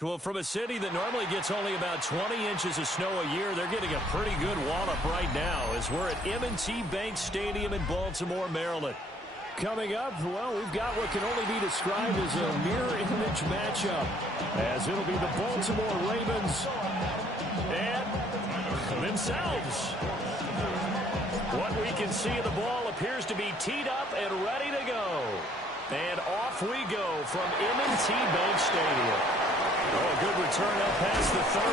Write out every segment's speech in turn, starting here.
Well, from a city that normally gets only about 20 inches of snow a year, they're getting a pretty good wallop right now as we're at M&T Bank Stadium in Baltimore, Maryland. Coming up, well, we've got what can only be described as a mirror image matchup, as it'll be the Baltimore Ravens and themselves. What we can see of the ball appears to be teed up and ready to go. And off we go from M&T Bank Stadium. Oh, a good return up past the 30.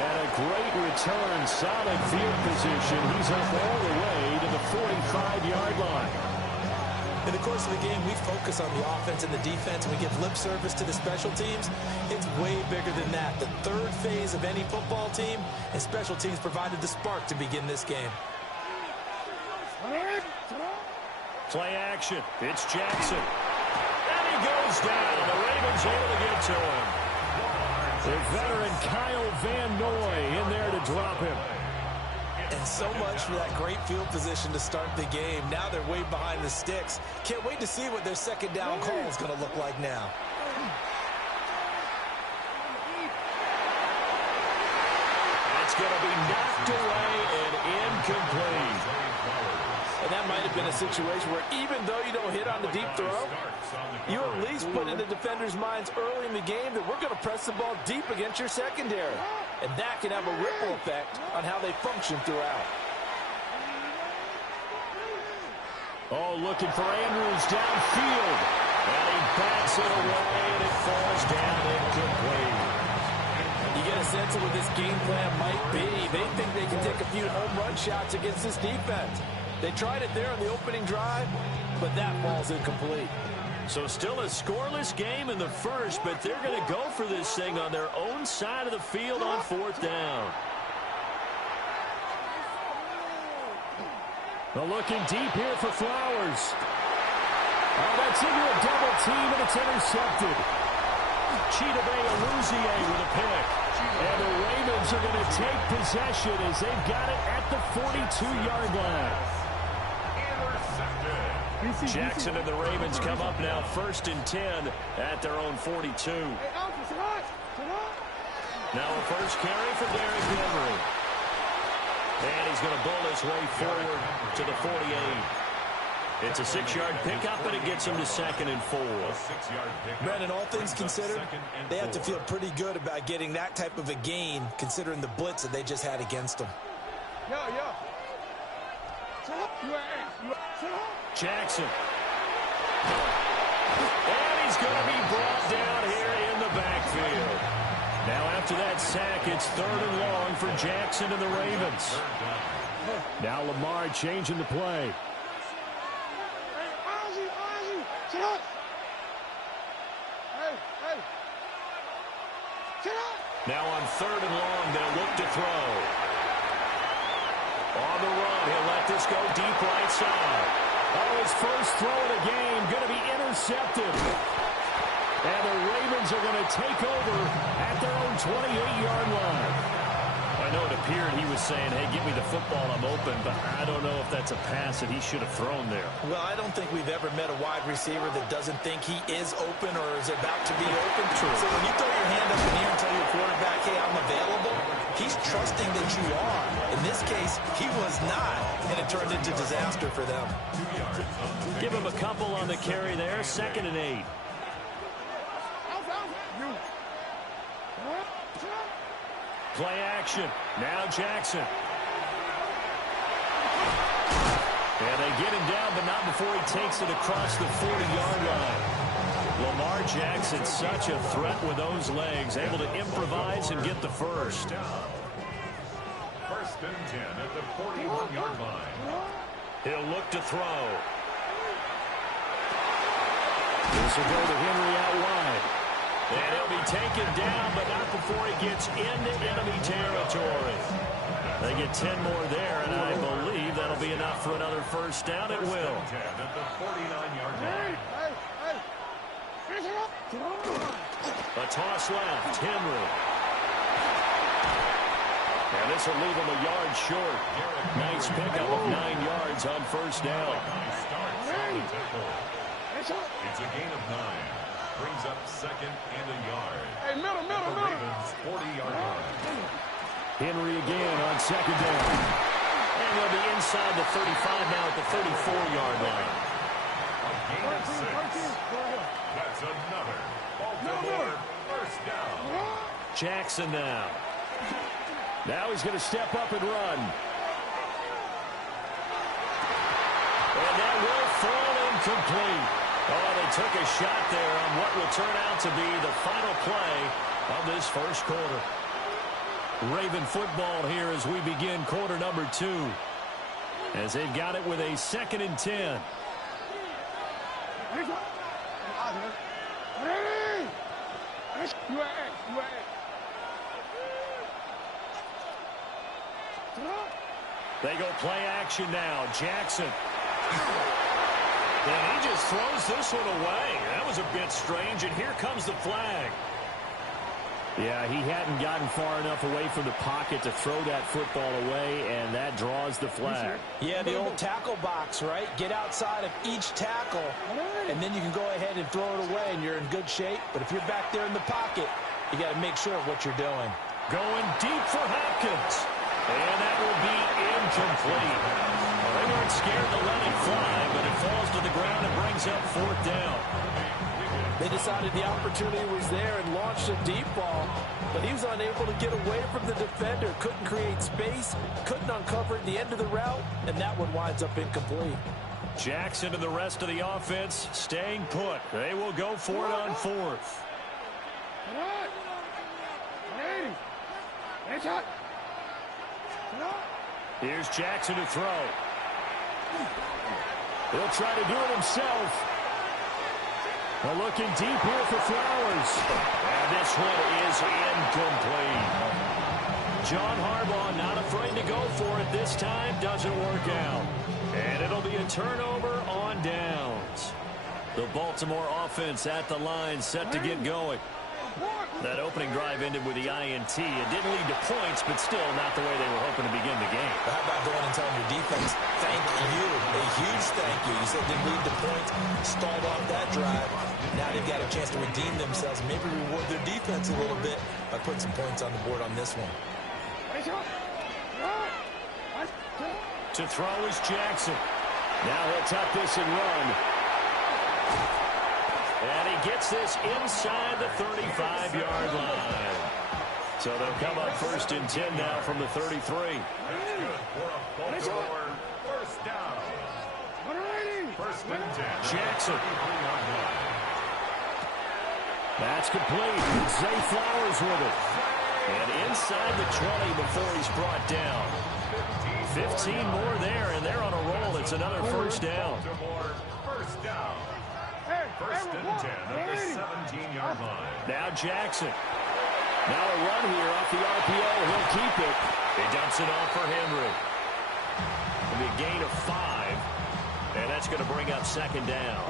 And a great return, solid field position. He's up all the way to the 45-yard line. In the course of the game, we focus on the offense and the defense, and we give lip service to the special teams. It's way bigger than that. The third phase of any football team, and special teams provided the spark to begin this game. Play action. It's Jackson. And he goes down. The Ravens able to get to him. The veteran Kyle Van Noy in there to drop him. And so much for that great field position to start the game. Now they're way behind the sticks. Can't wait to see what their second down call is going to look like now. It's going to be knocked away and incomplete. And that might have been a situation where even though you don't hit on the deep throw, you at least put in the defenders' minds early in the game that we're going to press the ball deep against your secondary. And that can have a ripple effect on how they function throughout. Oh, looking for Andrews downfield. And he backs it away, and it falls down incomplete. You get a sense of what this game plan might be. They think they can take a few home run shots against this defense. They tried it there on the opening drive, but that falls incomplete. So still a scoreless game in the first, but they're going to go for this thing on their own side of the field on fourth down. Well, looking deep here for Flowers. Oh, that's into a double team, and it's intercepted. Chidobe Awuzie with a pick. And the Ravens are going to take possession as they've got it at the 42-yard line. Jackson and the Ravens come up now 1st and 10 at their own 42. Now a first carry for Derrick Henry. And he's going to bull his way forward to the 48. It's a 6-yard pickup, and it gets him to 2nd and 4. Brandon, all things considered, they have to feel pretty good about getting that type of a gain, considering the blitz that they just had against them. Jackson. And he's going to be brought down here in the backfield. Now after that sack, it's 3rd and long for Jackson and the Ravens. Now Lamar changing the play. Now on 3rd and long, they'll look to throw. On the run, he'll let this go deep right side. Oh, his first throw of the game going to be intercepted. And the Ravens are going to take over at their own 28-yard line. I know it appeared he was saying, hey, give me the football, I'm open, but I don't know if that's a pass that he should have thrown there. Well, I don't think we've ever met a wide receiver that doesn't think he is open or is about to be open. True. So when you throw your hand up in the air and tell your quarterback, hey, I'm available, he's trusting that you are. In this case, he was not, and it turned into disaster for them. Give him a couple on the carry there, 2nd and 8. Play action. Now Jackson. And they get him down, but not before he takes it across the 40-yard line. Lamar Jackson, such a threat with those legs, able to improvise and get the first. 1st and 10 at the 41-yard line. He'll look to throw. This will go to Henry out wide. And he'll be taken down, but not before he gets into enemy territory. They get 10 more there, and I believe that'll be enough for another first down. It will. 10 at the 49-yard line. A toss left. Henry. And this will leave him a yard short. Nice pickup of 9 yards on first down. It's a gain of 9. brings up second and a yard. Hey, middle. The Ravens' 40-yard line. Henry again on second down. And they'll be inside the 35 now at the 34-yard line. A gain of 6. That's another Baltimore first down. Jackson now. Now he's going to step up and run. And that will fall incomplete. Oh, they took a shot there on what will turn out to be the final play of this first quarter. Raven football here as we begin quarter number 2. As they've got it with a 2nd and 10. They go play action now. Jackson. And he just throws this one away. That was a bit strange, and here comes the flag. Yeah, he hadn't gotten far enough away from the pocket to throw that football away, and that draws the flag. Yeah, the old tackle box, right? Get outside of each tackle, and then you can go ahead and throw it away, and you're in good shape. But if you're back there in the pocket, you got to make sure of what you're doing. Going deep for Hopkins. And that will be incomplete. Well, they weren't scared to let it fly, but it falls to the ground and brings up 4th down. They decided the opportunity was there and launched a deep ball, but he was unable to get away from the defender, couldn't create space, couldn't uncover the end of the route, and that one winds up incomplete. Jackson and the rest of the offense staying put. They will go for it on 4th. Here's Jackson to throw. He'll try to do it himself. We're looking deep here for Flowers. And this one is incomplete. John Harbaugh not afraid to go for it this time. Doesn't work out. And it'll be a turnover on downs. The Baltimore offense at the line set to get going. That opening drive ended with the INT. It didn't lead to points, but still not the way they were hoping to begin the game. But how about going and telling your defense, thank you, a huge thank you. You said it didn't lead to points, stalled off that drive. Now they've got a chance to redeem themselves, maybe reward their defense a little bit by putting some points on the board on this one. To throw is Jackson. Now he'll tuck this and run. And he gets this inside the 35-yard line. So they'll come up 1st and 10 now from the 33. That's good for a Baltimore first down. 1st and 10. Jackson. That's complete. Zay Flowers with it. And inside the 20 before he's brought down. 15 more there, and they're on a roll. It's another 1st down. Baltimore first down. 1st and 10 at the 17-yard line. Now Jackson. Now a run here off the RPO. He'll keep it. He dumps it off for Henry. It'll be a gain of 5. And that's going to bring up 2nd down.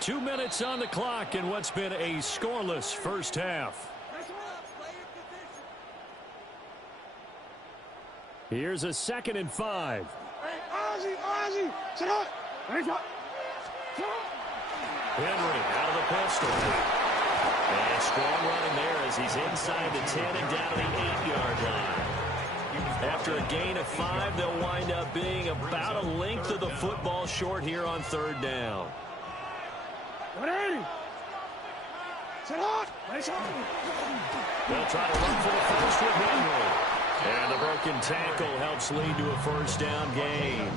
2 minutes on the clock in what's been a scoreless first half. Here's a 2nd and 5. Henry out of the pistol. And strong running there as he's inside the 10 and down to the 8-yard line. After a gain of 5, they'll wind up being about a length of the football short here on 3rd down. They'll try to run for the first with Henry. And the broken tackle helps lead to a 1st down gain.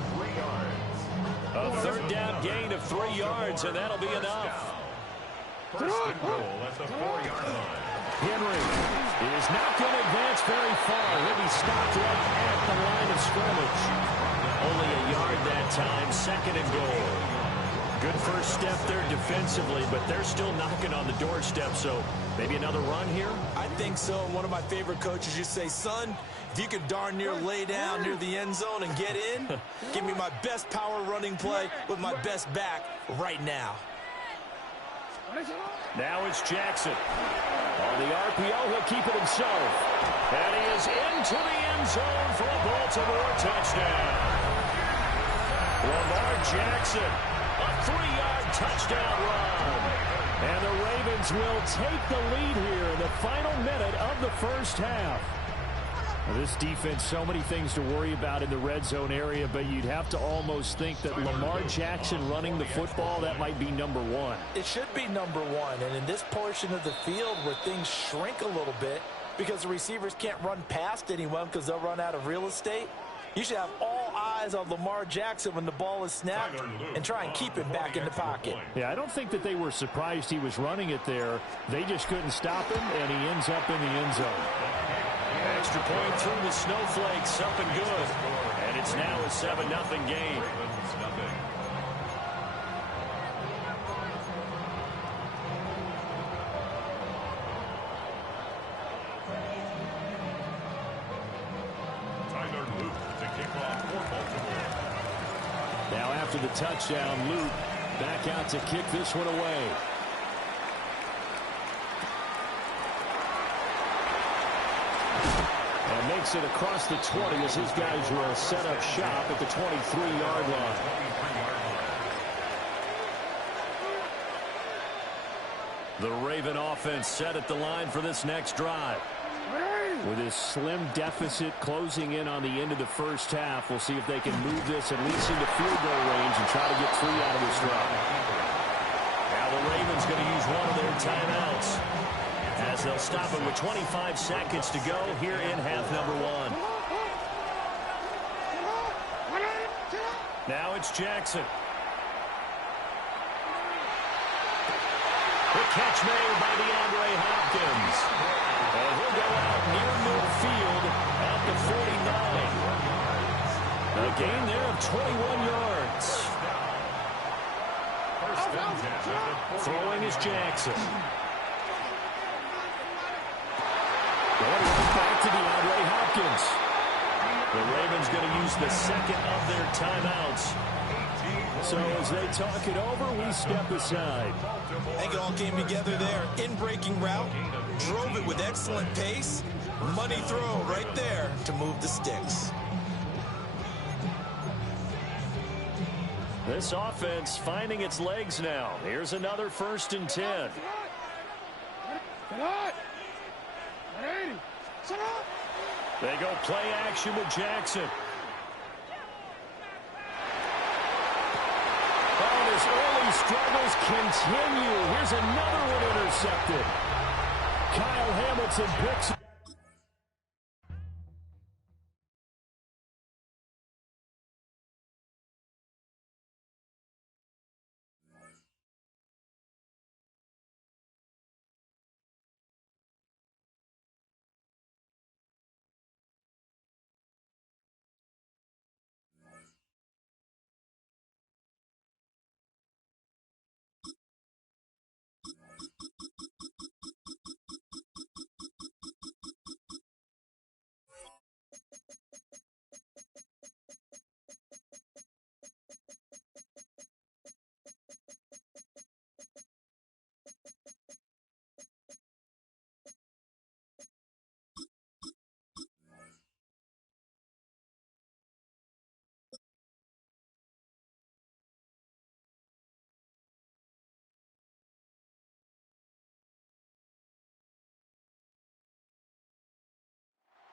A 3rd down gain of 3 yards, and that'll be enough. 1st and goal at the 4-yard line. Henry is not going to advance very far. He'll be stopped right at the line of scrimmage. Only a yard that time, 2nd and goal. Good first step there defensively, but they're still knocking on the doorstep, so maybe another run here? I think so. And one of my favorite coaches used to say, son, if you could darn near lay down near the end zone and get in, give me my best power running play with my best back right now. Now it's Jackson. On the RPO, he'll keep it himself. And he is into the end zone for a Baltimore touchdown. Lamar Jackson, a 3-yard touchdown run. And the Ravens will take the lead here in the final minute of the first half. This defense, so many things to worry about in the red zone area, but you'd have to almost think that Lamar Jackson running the football, that might be number one. It should be number one, and in this portion of the field where things shrink a little bit because the receivers can't run past anyone because they'll run out of real estate, you should have all eyes on Lamar Jackson when the ball is snapped and try and keep him back in the pocket. Yeah, I don't think that they were surprised he was running it there. They just couldn't stop him, and he ends up in the end zone. Extra point through the snowflakes, up and good. And it's now a 7-0 game. Now after the touchdown, Luke back out to kick this one away. And makes it across the 20 as his guys will set up shop at the 23-yard line. The Raven offense set at the line for this next drive. With his slim deficit closing in on the end of the first half, we'll see if they can move this at least into field goal range and try to get 3 out of this drive. Now the Ravens going to use one of their timeouts, as they'll stop it with 25 seconds to go here in half number 1. Now it's Jackson. The catch made by DeAndre Hopkins. And he'll go out near midfield at the 49. A gain there of 21 yards. Throwing is Jackson. Going right back to DeAndre Hopkins. The Ravens going to use the second of their timeouts. So as they talk it over, we step aside. I think it all came together there. In-breaking route, drove it with excellent pace. Money throw right there to move the sticks. This offense finding its legs now. Here's another 1st and 10. They go play action with Jackson. Oh, his early struggles continue. Here's another one intercepted. Kyle Hamilton picks it.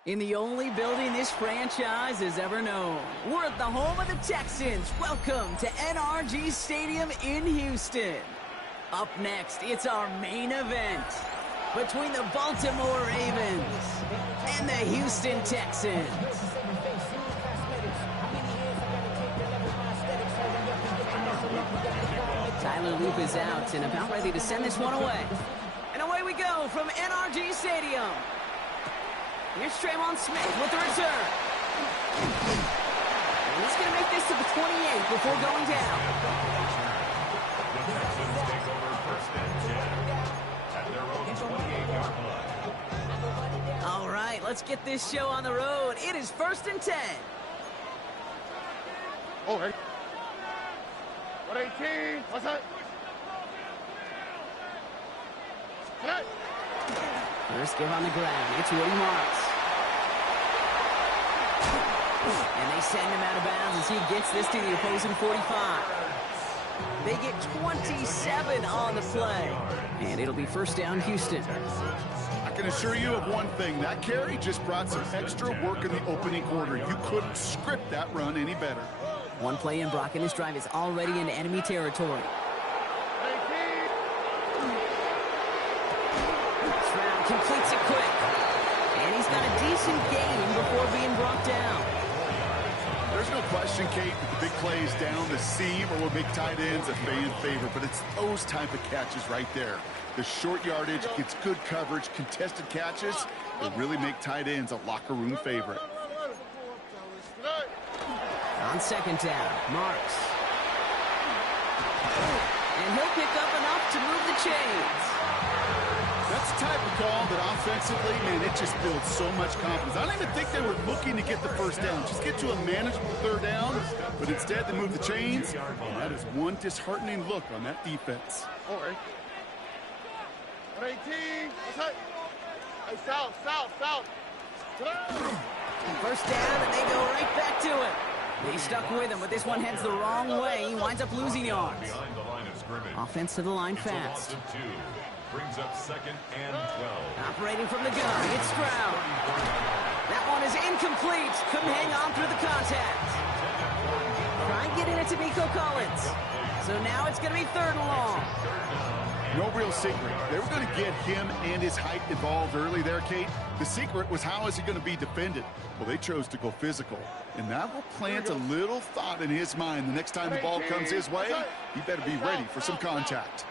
In the only building this franchise has ever known. We're at the home of the Texans. Welcome to NRG Stadium in Houston. Up next, it's our main event between the Baltimore Ravens and the Houston Texans. Tyler Loop is out and about ready to send this one away. And away we go from NRG Stadium. Here's Trayvon Smith with the return. And he's going to make this to the 28 before going down. The Texans take over 1st and 10 at their own 28-yard line. All right, let's get this show on the road. It is 1st and 10. Oh, hey. 118. What's that? First give on the ground. It's Woody Marks. And they send him out of bounds as he gets this to the opposing 45. They get 27 on the play. And it'll be first down, Houston. I can assure you of one thing. That carry just brought some extra work in the opening quarter. You couldn't script that run any better. One play in, Brock, and this drive is already into enemy territory. Stroud completes it quick. And he's got a decent gain before being brought down. There's no question, Kate, that the big plays down the seam or will make tight ends a fan favorite, but it's those type of catches right there. The short yardage gets good coverage, contested catches that really make tight ends a locker room favorite. On second down, Marks. And he'll pick up enough to move the chains. That's the type of call that offensively, man, it just builds so much confidence. I don't even think they were looking to get the first down. Just get to a manageable third down, but instead they move the chains. And that is one disheartening look on that defense. First down, and they go right back to it. They stuck with him, but this one heads the wrong way. He winds up losing yards. Offense to the line fast. Brings up second and 12. Operating from the gun, it's Stroud. That one is incomplete. Couldn't hang on through the contact. Try getting it to Nico Collins. So now it's going to be third and long. No real secret. They were going to get him and his height involved early there, Kate. The secret was how is he going to be defended? Well, they chose to go physical. And that will plant a little thought in his mind. The next time the ball comes his way, he better be ready for some contact.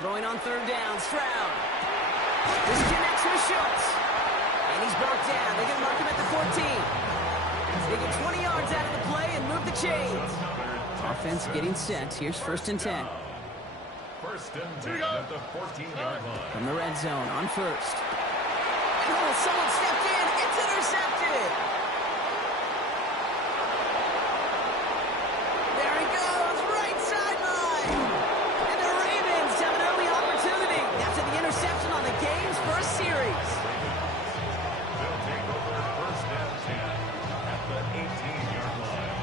Throwing on third down, Stroud. This connects with Schultz. And he's brought down. They're going to mark him at the 14. They get 20 yards out of the play and move the chains. Offense getting set. Here's first and 10. First and 10 at the 14-yard line. From the red zone on first. Oh, someone stepped in. It's intercepted. There he goes, right sideline. And the Ravens have an early opportunity after the interception on the game's first series. They'll take over first and 10 at the 18-yard line.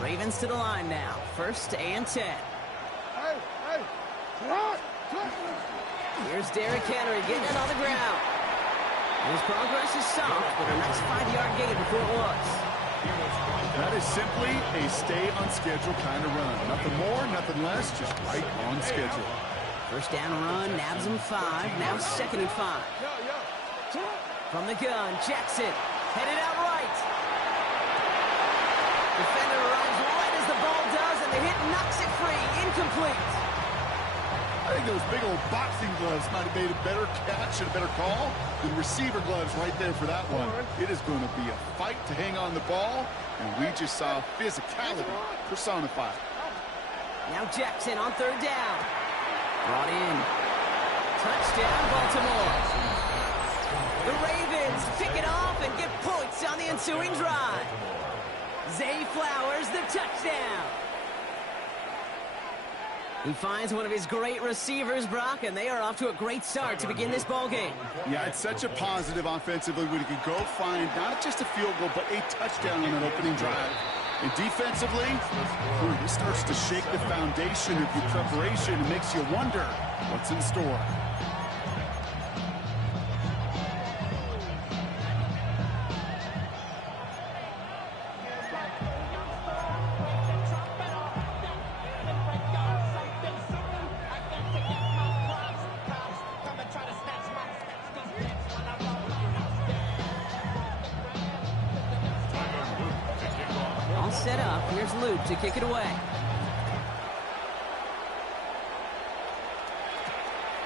Ravens to the line now. First and 10. Here's Derrick Henry getting it on the ground. His progress is soft, but a nice 5-yard gain before it was. That is simply a stay on schedule kind of run. Nothing more, nothing less, just right on schedule. First down run, nabs him 5, now second and 5. From the gun, Jackson, headed out right. Defender arrives right as the ball does, and the hit knocks it free, incomplete. I think those big old boxing gloves might have made a better catch and a better call than receiver gloves right there for that one. It is going to be a fight to hang on the ball, and we just saw physicality personified. Now Jackson on third down. Brought in. Touchdown, Baltimore. The Ravens pick it off and get points on the ensuing drive. Zay Flowers, the touchdown. He finds one of his great receivers, Brock, and they are off to a great start to begin this ball game. Yeah, it's such a positive offensively when you can go find not just a field goal, but a touchdown on that opening drive. And defensively, this starts to shake the foundation of your preparation and makes you wonder what's in store. Set up. Here's Luke to kick it away.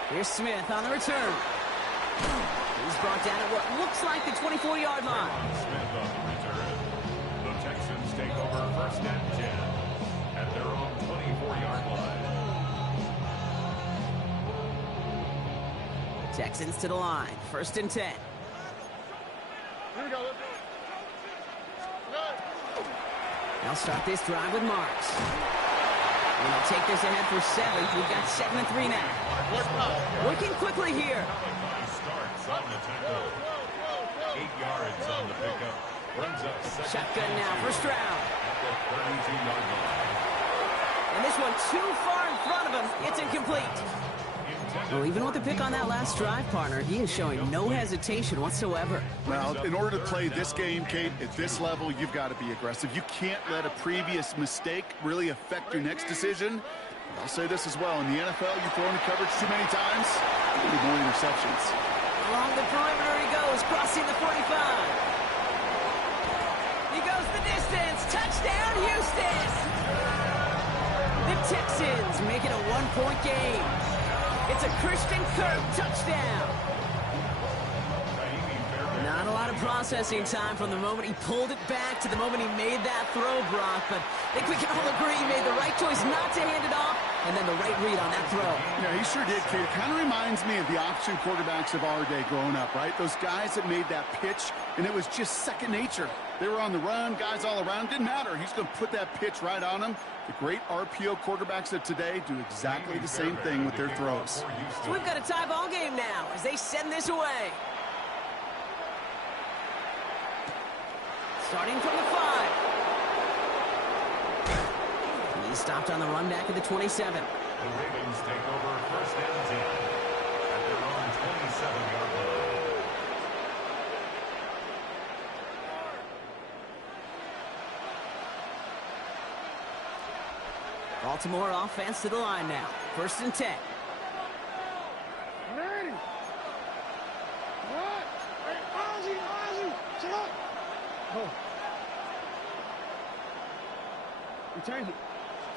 Here's Smith on the return. He's brought down at what looks like the 24-yard line. Smith on the return. The Texans take over first and 10 at their own 24-yard line. Texans to the line. First and 10. Here we go. They'll start this drive with Marks. And they'll take this ahead for 7. We've got 7 and 3 now. Working quickly here. Starts on the tackle. 8 yards on the pickup. Brings up Shotgun now for Stroud. at the 32-yard line. And this one too far in front of him. It's incomplete. Well, even with the pick on that last drive, partner, he is showing no hesitation whatsoever. Well, in order to play this game, Kate, at this level, you've got to be aggressive. You can't let a previous mistake really affect your next decision. I'll say this as well. In the NFL, you throw into coverage too many times, you need more interceptions. Along the perimeter he goes, crossing the 45. He goes the distance. Touchdown, Houston! The Texans make it a 1-point game. It's a Christian Kirk touchdown. Not a lot of processing time from the moment he pulled it back to the moment he made that throw, Brock. But I think we can all agree he made the right choice not to hand it off, and then the right read on that throw. Yeah, he sure did, Kate. It kind of reminds me of the option quarterbacks of our day growing up, right? Those guys that made that pitch, and it was just second nature. They were on the run, guys all around. Didn't matter. He's going to put that pitch right on them. The great RPO quarterbacks of today do exactly the same thing with their throws. So we've got a tie ball game now as they send this away. Starting from the 5. He's stopped on the run back at the 27. The Ravens take over first and 10 at their own 27-yard line. Baltimore offense to the line now. First and 10. Ready. What? Hey, Ozzy, shut up. Oh. Return it.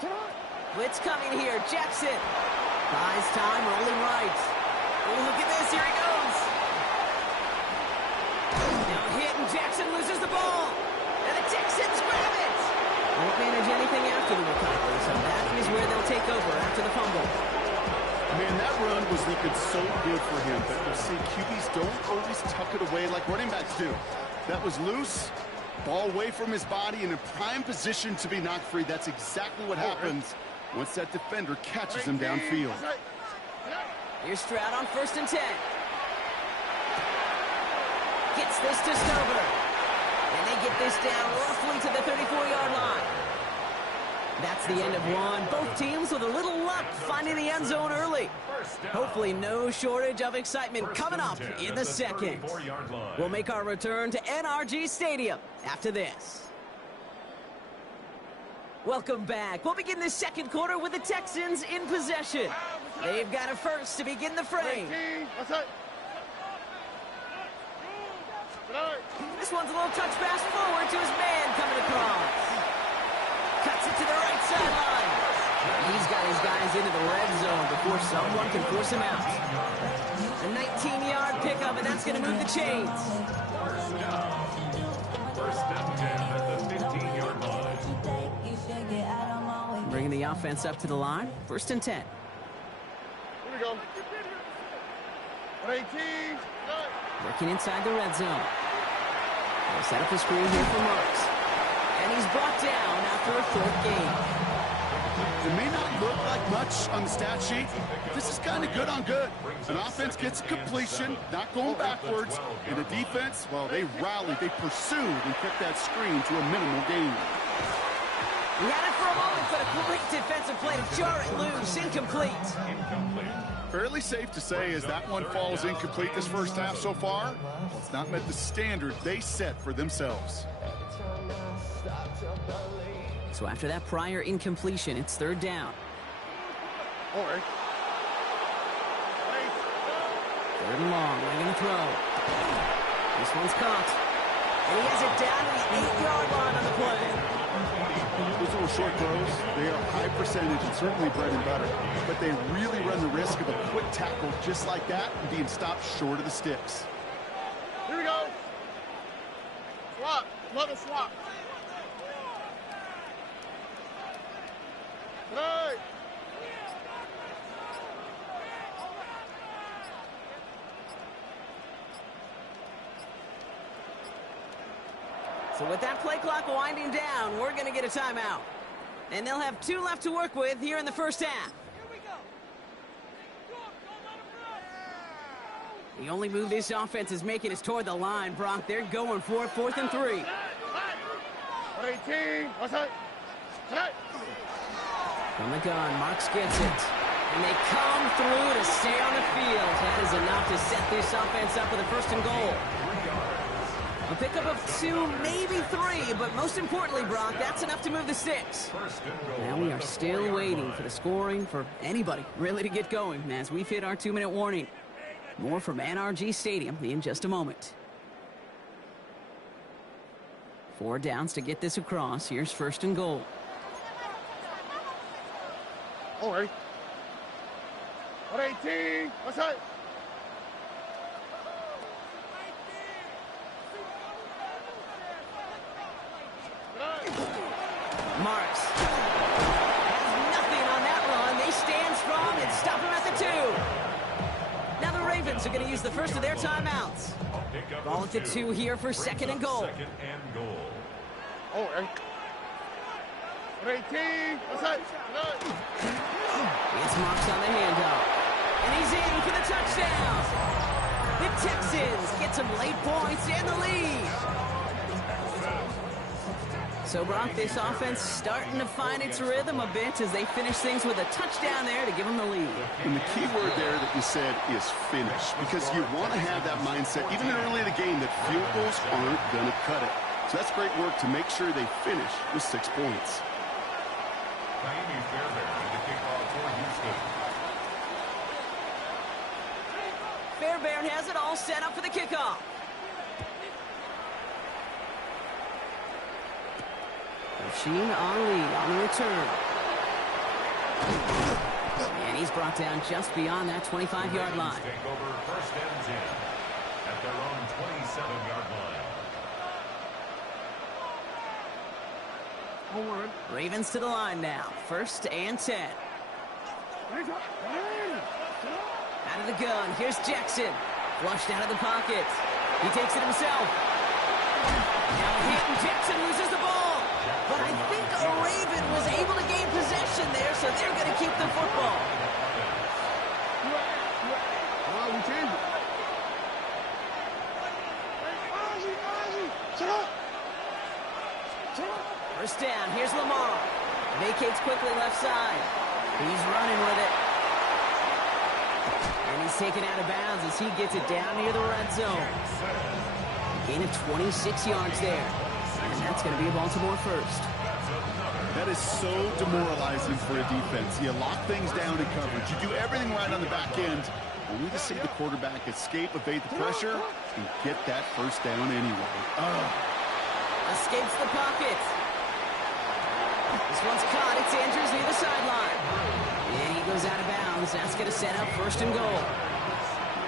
Shut up. Blitz coming here. Jackson. Buys time, rolling right. Oh, look at this. Here he goes. Now hit, and Jackson loses the ball. And the Texans grab it. Won't manage anything after the recovery, so that is where they'll take over after the fumble. Man, that run was looking so good for him, but you see, QBs don't always tuck it away like running backs do. That was loose, ball away from his body, and in prime position to be knocked free. That's exactly what happens once that defender catches him downfield. Here's Stroud on first and 10. Gets this to Stover. And they get this down roughly to the 34-yard line. That's the end of one. Both teams with a little luck finding the end zone early. Hopefully no shortage of excitement coming up in the second. We'll make our return to NRG Stadium after this. Welcome back. We'll begin the second quarter with the Texans in possession. They've got a first to begin the frame. This one's a little touch pass forward to his man coming across. Cuts it to the right sideline. He's got his guys into the red zone before someone can force him out. A 19-yard pickup, and that's going to move the chains. First and 10 at the 15-yard line. Bringing the offense up to the line. First and 10. Here we go. 18. Working inside the red zone. They'll set up the screen here for Marks. And he's brought down after a fourth game. It may not look like much on the stat sheet. This is kind of good on good. An offense gets a completion, not going backwards. And the defense, well, they rallied, they pursued, and kept that screen to a minimal gain. He had it for a moment, but a great defensive play to jar it loose. Incomplete. Fairly safe to say as that one falls incomplete this first half so far, well, it's not met the standard they set for themselves. So after that prior incompletion, it's third down. All right. Third and long, ready to throw. This one's caught. And he has it down to the 8-yard line on the play. Those little short throws, they are high percentage and certainly bread and butter. But they really run the risk of a quick tackle just like that and being stopped short of the sticks. Here we go. Swap. Love a swap. Hey. So with that play clock winding down, we're going to get a timeout. And they'll have 2 left to work with here in the first half. The only move this offense is making is toward the line, Brock. They're going for it, 4th and 3. From the gun, Marks gets it. And they come through to stay on the field. That is enough to set this offense up with a 1st and goal. A pickup of 2, maybe 3, but most importantly, Brock, that's enough to move the 6. Now we are still waiting for the scoring for anybody really to get going as we've hit our 2-minute warning. More from NRG Stadium in just a moment. 4 downs to get this across. Here's 1st and goal. All right. 18. What's that? Marks has nothing on that run. They stand strong and stop him at the 2. Now the Ravens are going to use the first of their timeouts. Ball at the 2 here for 2nd and goal. All right. 18. What's that? It's Marks on the handoff. And he's in for the touchdown. The Texans get some late points and the lead. So, Brock, this offense starting to find its rhythm a bit as they finish things with a touchdown there to give them the lead. And the key word there that you said is finish, because you want to have that mindset, even early in the game, that field goals aren't going to cut it. So that's great work to make sure they finish with 6 points. Fairbairn has it all set up for the kickoff. Sheen Ali on the return. And he's brought down just beyond that 25-yard line. Take over 1st and 10 at their own 27-yard line. Ravens to the line now. 1st and 10. Out of the gun. Here's Jackson. Flushed out of the pocket. He takes it himself. Now hit, and Jackson loses the ball. But I think a Raven was able to gain possession there, so they're going to keep the football. First down. Here's Lamar. Vacates quickly left side. He's running with it. And he's taken out of bounds as he gets it down near the red zone. Gain of 26 yards there. And that's going to be a Baltimore first. That is so demoralizing for a defense. You lock things down in coverage. You do everything right on the back end, only to see the quarterback escape, evade the pressure, and get that first down anyway. Escapes the pocket. This one's caught. It's Andrews near the sideline. And he goes out of bounds. That's going to set up 1st and goal.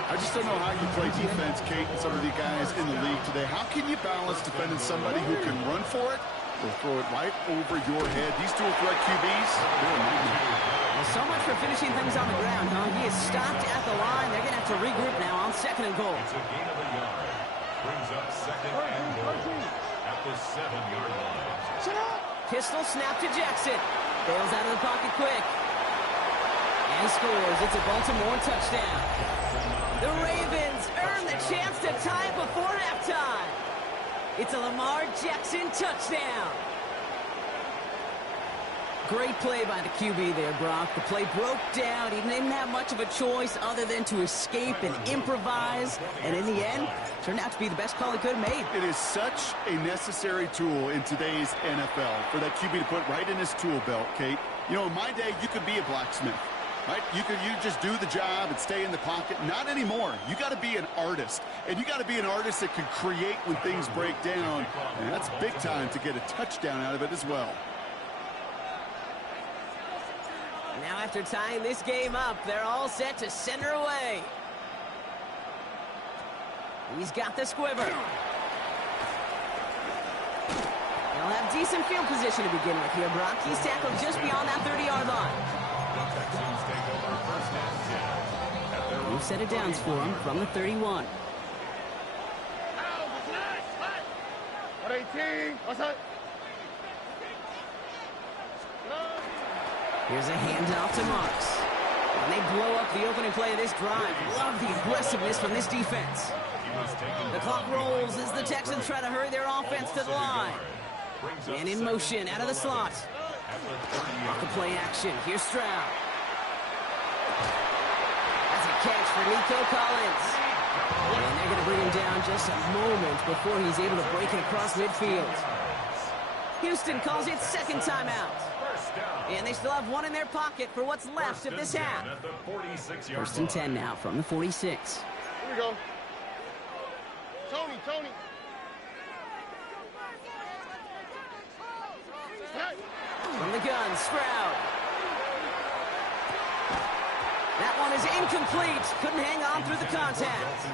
I just don't know how you play defense, Kate, and some of the guys in the league today. How can you balance defending somebody who can run for it or throw it right over your head? These dual threat QBs, they're a nightmare. Well, so much for finishing things on the ground, huh? He is stopped at the line. They're going to have to regroup now on 2nd and goal. It's a gain of a yard. Brings up 2nd and goal at the 7-yard line. Pistol snap to Jackson. Bails out of the pocket quick. And scores. It's a Baltimore touchdown. The Ravens earn the chance to tie it before halftime. It's a Lamar Jackson touchdown. Great play by the QB there, Brock. The play broke down. He didn't have much of a choice other than to escape and improvise. And in the end, turned out to be the best call he could have made. It is such a necessary tool in today's NFL for that QB to put right in his tool belt, Kate. You know, in my day, you could be a blacksmith. Right? You just do the job and stay in the pocket. Not anymore. You got to be an artist. And you got to be an artist that can create when things break down. And that's big time to get a touchdown out of it as well. Now after tying this game up, they're all set to send her away. He's got the squiver. They'll have decent field position to begin with here, Brock. He's tackled just beyond that 30-yard line. We've set it downs for him from the 31. 18. What's that? Here's a handoff to Marks. And they blow up the opening play of this drive. Love the aggressiveness from this defense. The clock rolls as the Texans try to hurry their offense to the line. Man in motion, out of the slot. Off the play action, here's Stroud. That's a catch for Nico Collins. And they're going to bring him down just a moment before he's able to break it across midfield. Houston calls it second timeout. And they still have one in their pocket for what's left of this half. First and 10 now from the 46. Here we go. Tony. From the gun, Stroud. That one is incomplete. Couldn't hang on through the contact.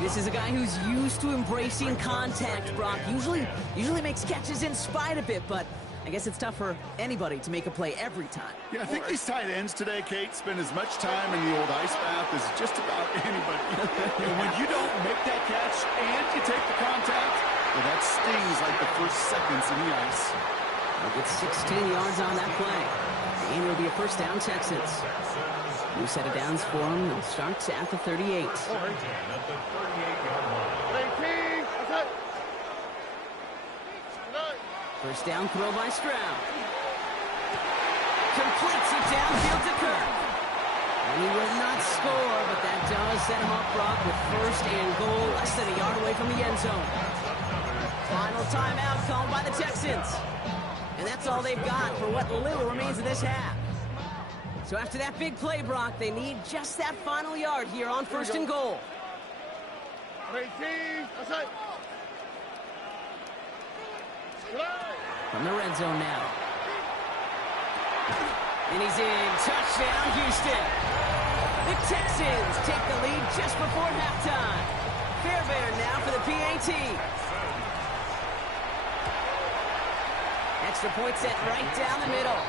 This is a guy who's used to embracing contact, Brock. Usually makes catches in spite of it, but I guess it's tough for anybody to make a play every time. Yeah, I think these tight ends today, Kate, spend as much time in the old ice bath as just about anybody. When you don't make that catch and you take the contact, well, that stings like the first seconds in the ice. They'll get 16 yards on that play. And it'll be a first down, Texans. New set of downs for them. They'll start at the 38. First down throw by Stroud. Completes it downfield to Kirk. And he will not score, but that does set him up, Brock, with first and goal, less than a yard away from the end zone. Final timeout called by the Texans. And that's all they've got for what little remains of this half. So after that big play, Brock, they need just that final yard here on first and goal. 18, outside. From the red zone now. And he's in. Touchdown, Houston. The Texans take the lead just before halftime. Fairbairn now for the PAT. Extra point set right down the middle.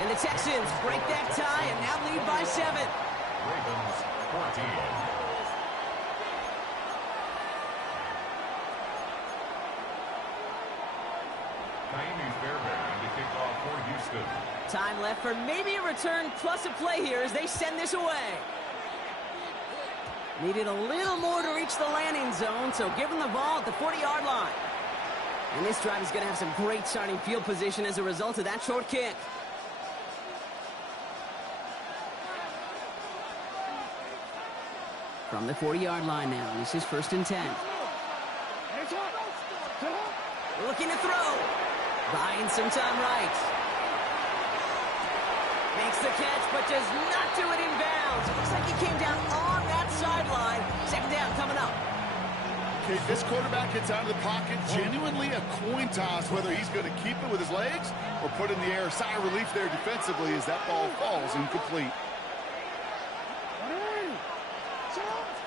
And the Texans break that tie and now lead by 7. Ravens 14. Time left for maybe a return plus a play here as they send this away. Needed a little more to reach the landing zone, so give them the ball at the 40-yard line. And this drive is going to have some great starting field position as a result of that short kick. From the 40-yard line now, this is first and 10. Looking to throw. Buying some time right. Makes the catch, but does not do it in bounds. Looks like he came down on that sideline. Second down coming up. Okay, this quarterback gets out of the pocket. Genuinely a coin toss whether he's going to keep it with his legs or put in the air. Sigh of relief there defensively as that ball falls incomplete.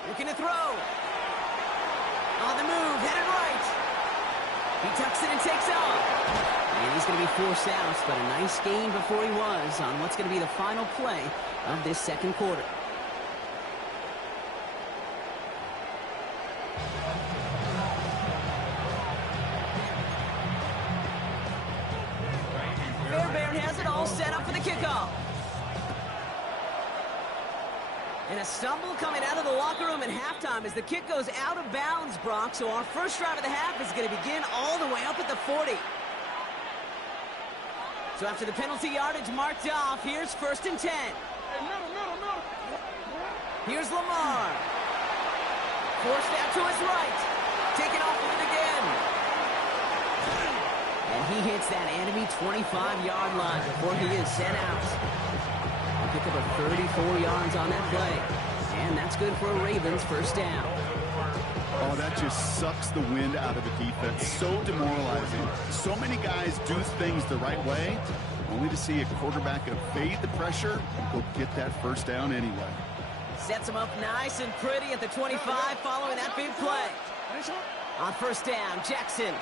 Looking to throw. On the move, headed right. He tucks it and takes off. And he's going to be forced out, but a nice gain before he was on what's going to be the final play of this second quarter. Fairbairn has it all set up for the kickoff. And a stumble coming out of the locker room at halftime as the kick goes out of bounds, Brock. So our first drive of the half is going to begin all the way up at the 40. So after the penalty yardage marked off, here's first and 10. Here's Lamar. Forced out to his right. Taken off with it again. And he hits that enemy 25-yard line before he is sent out. He'll pick up a 34 yards on that play. And that's good for a Ravens first down. Oh, that just sucks the wind out of the defense. So demoralizing. So many guys do things the right way, only to see a quarterback evade the pressure and go get that first down anyway. Sets him up nice and pretty at the 25 following that big play. On first down, Jackson.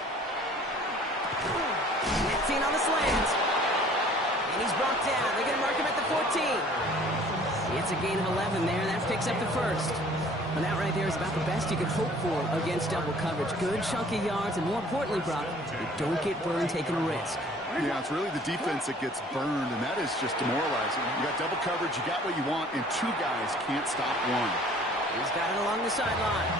Gets in on the slant. And he's brought down. They're going to mark him at the 14. It's a gain of 11 there. That picks up the first. And that right there is about the best you could hope for against double coverage. Good chunky yards, and more importantly, Brock, you don't get burned taking a risk. Yeah, it's really the defense that gets burned, and that is just demoralizing. You got double coverage, you got what you want, and two guys can't stop one. He's got it along the sideline.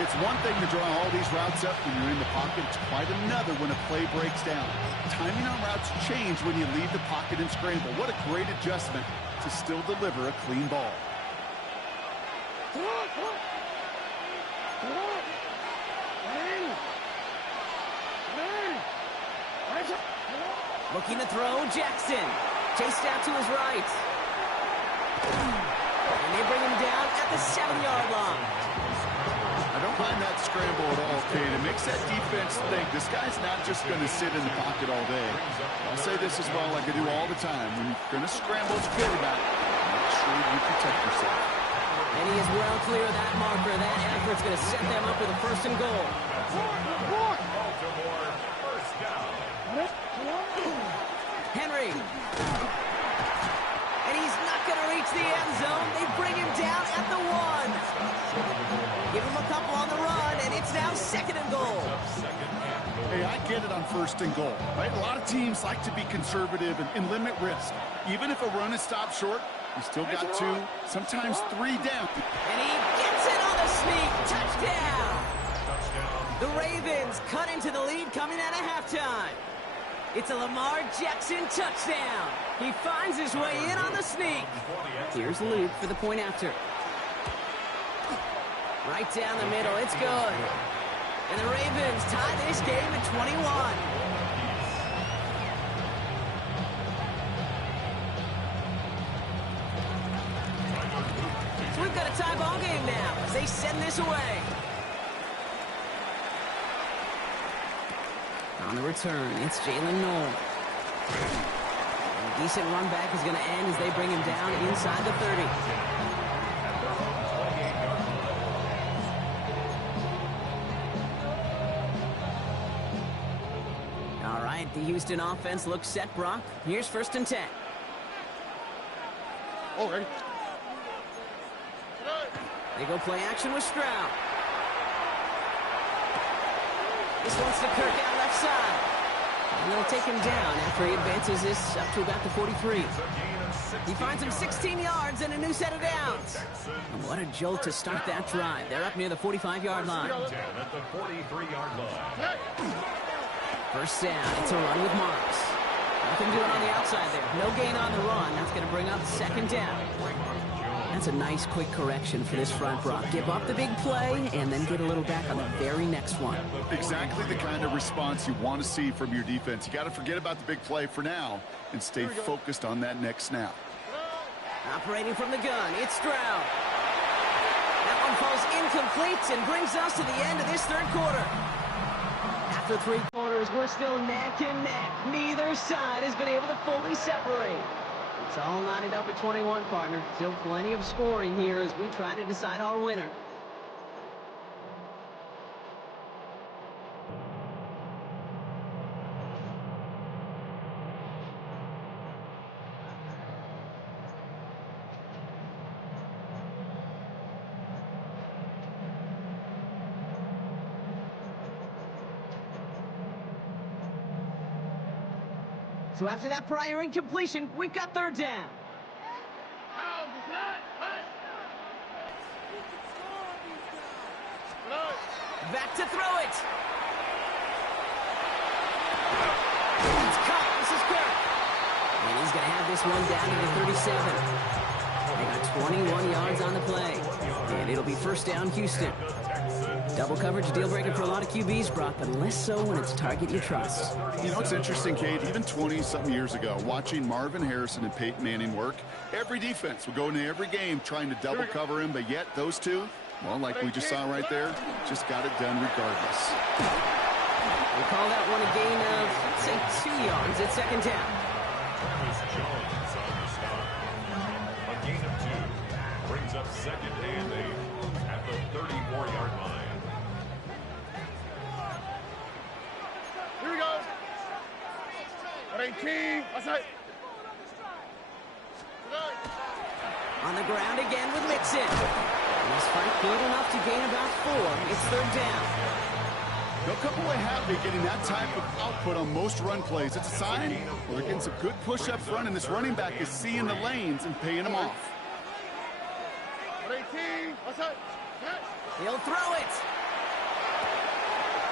It's one thing to draw all these routes up when you're in the pocket. It's quite another when a play breaks down. Timing on routes change when you leave the pocket and scramble. What a great adjustment to still deliver a clean ball. Looking to throw, Jackson. Chased out to his right. And they bring him down at the 7-yard line. I don't mind that scramble at all, Kate. It makes that defense think this guy's not just going to sit in the pocket all day. I'll say this as well like I do all the time. When you're going to scramble as a quarterback, make sure you protect yourself. And he is well clear of that marker. That effort's going to set them up with a 1st and goal. Baltimore, first down. Henry. And he's not going to reach the end zone. They bring him down at the 1. Give him a couple on the run, and it's now 2nd and goal. Hey, I get it on 1st and goal, right? A lot of teams like to be conservative and limit risk. Even if a run is stopped short, you still got 2, sometimes 3 down. And he gets it on the sneak. Touchdown. The Ravens cut into the lead coming out of halftime. It's a Lamar Jackson touchdown. He finds his way in on the sneak. Here's Luke for the point after. Right down the middle. It's good. And the Ravens tie this game at 21. So we've got a tie ball game now as they send this away. On the return, it's Jalen Noel. A decent run back is going to end as they bring him down inside the 30. All right, the Houston offense looks set, Brock. Here's 1st and 10. Oh, ready. They go play action with Stroud. This one's to Kirk out left side. And they'll take him down after he advances this up to about the 43. He finds him 16 yards and a new set of downs. And what a jolt to start that drive. They're up near the 45-yard line. 10 at the 43-yard line. 1st down. It's a run with Marks. Nothing doing on the outside there. No gain on the run. That's going to bring up 2nd down. That's a nice quick correction for this front, Brock. Give up the big play and then get a little back on the very next one. Exactly the kind of response you want to see from your defense. You got to forget about the big play for now and stay focused on that next snap. Operating from the gun, it's Stroud. That one falls incomplete and brings us to the end of this 3rd quarter. After 3 quarters, we're still neck and neck. Neither side has been able to fully separate. It's all knotted up at 21, partner. Still plenty of scoring here as we try to decide our winner. So after that prior incompletion, we've got 3rd down. Back to throw it. It's caught. This is Kirk. And he's going to have this one down to the 37. They got 21 yards on the play. And it'll be 1st down, Houston. Double coverage, deal breaker for a lot of QBs, Brock, but less so when it's a target you trust. You know, it's interesting, Kate, even 20-something years ago, watching Marvin Harrison and Peyton Manning work, every defense would go into every game trying to double cover him, but yet those two, well, like we just saw right there, just got it done regardless. We call that one a gain of, let's say, 2 yards at 2nd down. Travis Jones on the stop. A gain of 2 brings up 2nd and 8 at the 34-yard line. Here we go. 18. Outside. On the ground again with Mixon. This fight good enough to gain about 4. It's 3rd down. They'll come away happy getting that type of output on most run plays. It's a sign, well, they're getting some good push up front, and this running back is seeing the lanes and paying them off. 18. Outside. He'll throw it.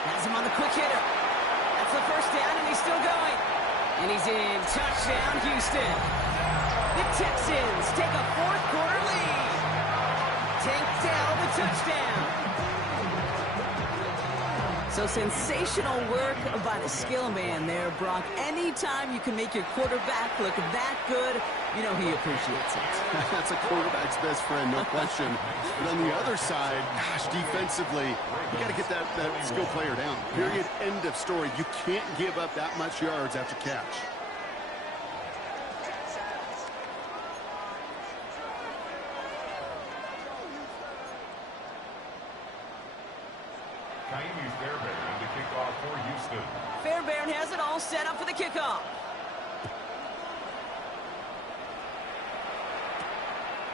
Has him on the quick hitter. That's the first down, and he's still going. And he's in. Touchdown, Houston. The Texans take a fourth-quarter lead. Tank Dell, the touchdown. So sensational work by the skill man there, Brock. Anytime you can make your quarterback look that good, you know he appreciates it. That's a quarterback's best friend, no question. But on the other side, gosh, defensively, you got to get that skill player down. Period, end of story. You can't give up that much yards after catch. Fairbairn to kick off for Houston. Fairbairn has it all set up for the kickoff.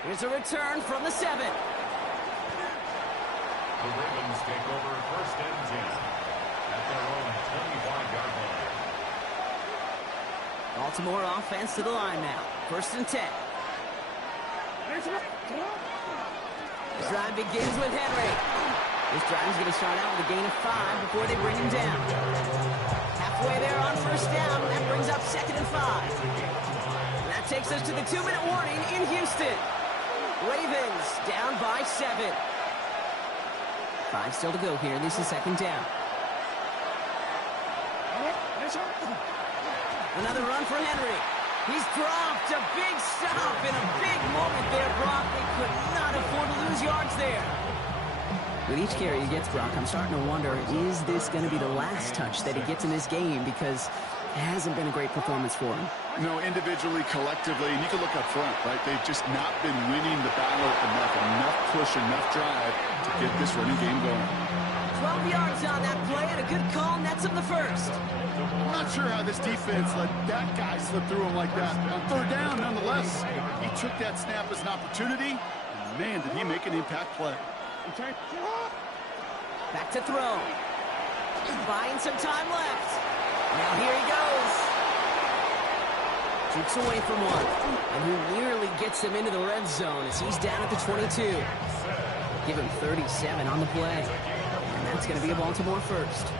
Here's a return from the 7. The Ravens take over first and 10 at their own 25-yard line. Baltimore offense to the line now. First and 10. This drive begins with Henry. This drive is going to start out with a gain of 5 before they bring him down. Halfway there on first down. That brings up 2nd and 5. And that takes us to the 2-minute warning in Houston. Ravens down by 7. 5 still to go here. This is 2nd down. Another run for Henry. He's dropped. A big stop in a big moment there, Brock. They could not afford to lose yards there. With each carry he gets, Brock, I'm starting to wonder, is this going to be the last touch that he gets in this game? Because it hasn't been a great performance for him. No, individually, collectively, and you can look up front, right? They've just not been winning the battle enough push, enough drive to get this running game going. 12 yards on that play, and a good call nets him the first. I'm not sure how this defense let that guy slip through him like that. On third down, nonetheless, he took that snap as an opportunity, and man, did he make an impact play. Back to throw. Buying some time left. Now here he goes. Shoots away from one. And he nearly gets him into the red zone as he's down at the 22. Give him 37 on the play. And that's going to be a Baltimore first.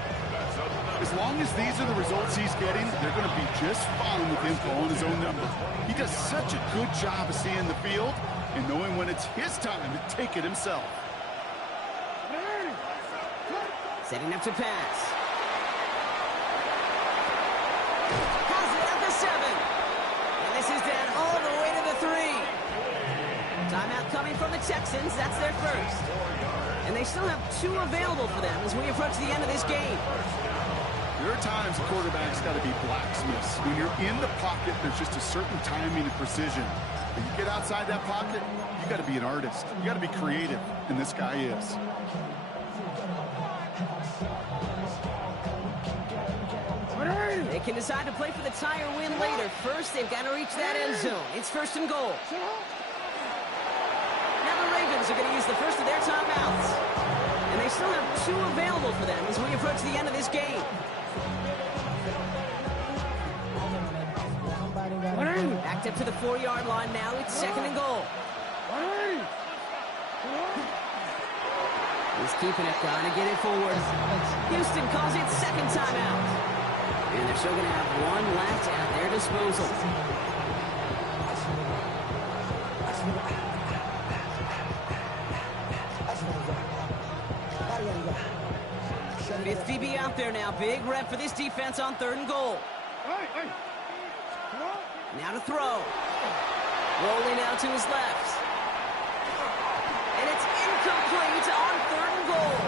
As long as these are the results he's getting, they're going to be just fine with him calling his own number. He does such a good job of seeing the field and knowing when it's his time to take it himself. Setting up to pass. Has it at the 7. And this is down all the way to the 3. Timeout coming from the Texans. That's their first. And they still have 2 available for them as we approach the end of this game. There are times a quarterback's got to be blacksmiths. When you're in the pocket, there's just a certain timing and precision. When you get outside that pocket, you got to be an artist. You got to be creative, and this guy is. They can decide to play for the tire win later. First, they've got to reach that end zone. It's 1st and goal. Now the Ravens are going to use the first of their timeouts. And they still have 2 available for them as we approach the end of this game. Backed up to the 4-yard line now. It's 2nd and goal. He's keeping it, trying to get it forward. Houston calls it 2nd timeout. And they're still going to have 1 left at their disposal. Fifth DB out there now. Big rep for this defense on 3rd and goal. Now to throw. Rolling out to his left. And it's incomplete on 3rd and goal.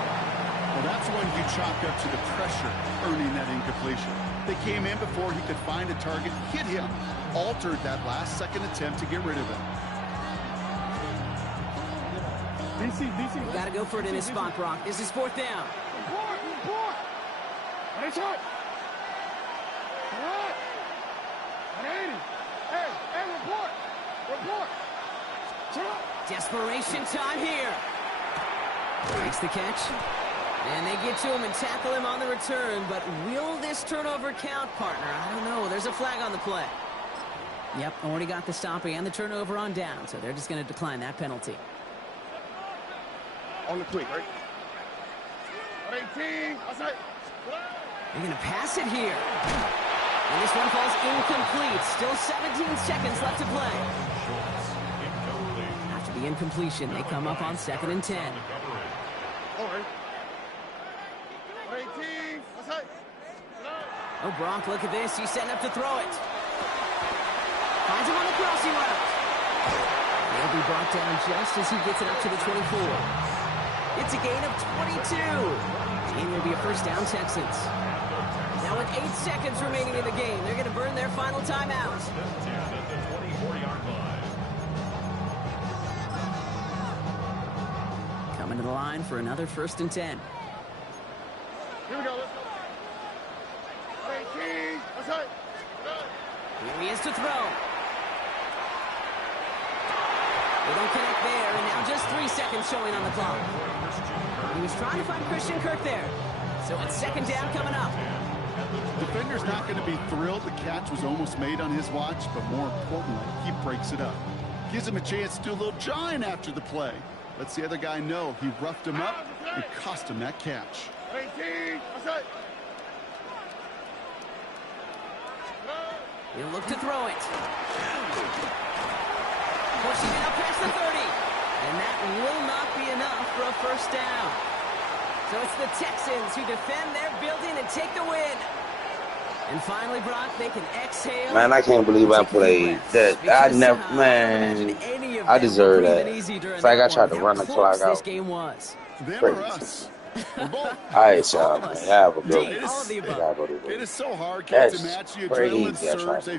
Well, that's one you chalk up to the pressure earning that incompletion. They came in before he could find a target, hit him, altered that last-second attempt to get rid of it. DC. You got to go for it in his spot, Brock. This is 4th down. Report. Nice hot. What? 180. Hey, report. Desperation time here. Makes the catch. And they get to him and tackle him on the return, but will this turnover count, partner? I don't know. There's a flag on the play. Yep, already got the stop and the turnover on down, so they're just going to decline that penalty. On the quick, right? 18, outside. They're going to pass it here. And this one falls incomplete. Still 17 seconds left to play. After the incompletion, they come up on 2nd and 10. All right. 18, outside. Oh, Brock, look at this. He's setting up to throw it. Finds him on the crossing route. They'll be brought down just as he gets it up to the 24. It's a gain of 22. And it'll be a first down, Texans. Now with 8 seconds remaining in the game, they're going to burn their final timeout. Coming to the line for another 1st and 10. Here we go, let's go. 18, outside. Here he is to throw. They don't connect there, and now just 3 seconds showing on the clock. He was trying to find Christian Kirk there. So it's 2nd down coming up. Defender's not going to be thrilled the catch was almost made on his watch, but more importantly, he breaks it up. Gives him a chance to do a little jawing after the play. Lets the other guy know he roughed him up and cost him that catch. 18, outside. He'll look to throw it. Pushing it up past the 30. And that will not be enough for a first down. So it's the Texans who defend their building and take the win. And finally, Brock, they can exhale. Man, I can't believe I played that. I never, man, I deserve that. It's like I tried to run the clock out. This game was. Them or us. All right, y'all. Have a good All of the above. one. It is so hard, kids, to That's match the crazy. adrenaline That's surge right. they